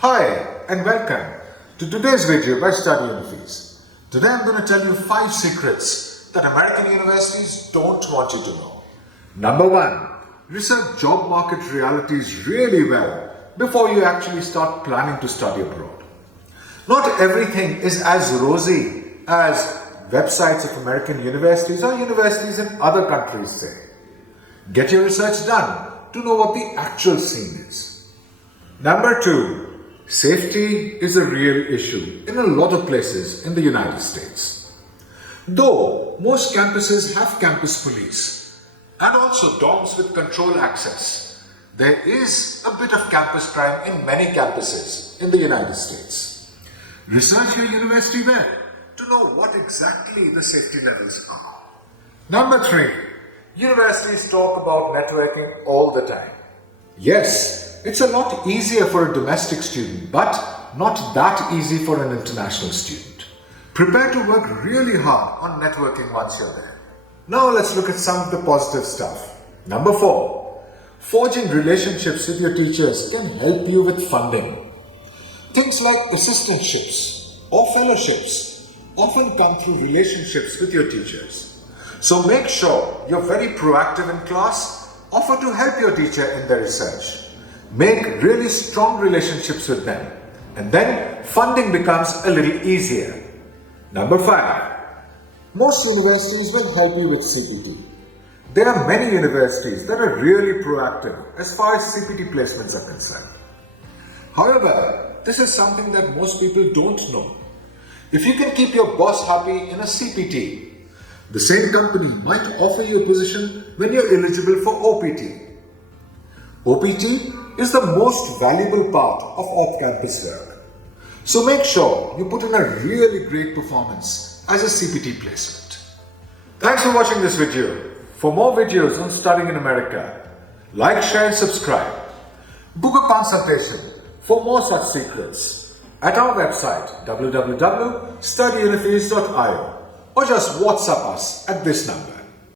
Hi and welcome to today's video by Study Fees. Today I'm going to tell you 5 secrets that American universities don't want you to know. Number 1. Research job market realities really well before you actually start planning to study abroad. Not everything is as rosy as websites of American universities or universities in other countries say. Get your research done to know what the actual scene is. Number 2. Safety is a real issue in a lot of places in the United States. Though most campuses have campus police and also dorms with control access, there is a bit of campus crime in many campuses in the United States. Research your university well to know what exactly the safety levels are. Number 3. Universities talk about networking all the time. Yes, it's a lot easier for a domestic student, but not that easy for an international student. Prepare to work really hard on networking once you're there. Now let's look at some of the positive stuff. Number 4. Forging relationships with your teachers can help you with funding. Things like assistantships or fellowships often come through relationships with your teachers. So make sure you're very proactive in class, offer to help your teacher in their research. Make really strong relationships with them, and then funding becomes a little easier. Number 5. Most universities will help you with CPT. There are many universities that are really proactive as far as CPT placements are concerned. However, this is something that most people don't know. If you can keep your boss happy in a CPT, the same company might offer you a position when you're eligible for OPT. OPT is the most valuable part of off-campus work. So make sure you put in a really great performance as a CPT placement. Thanks for watching this video. For more videos on studying in America, like, share and subscribe. Book a consultation for more such secrets at our website www.studyinterface.io or just WhatsApp us at this number.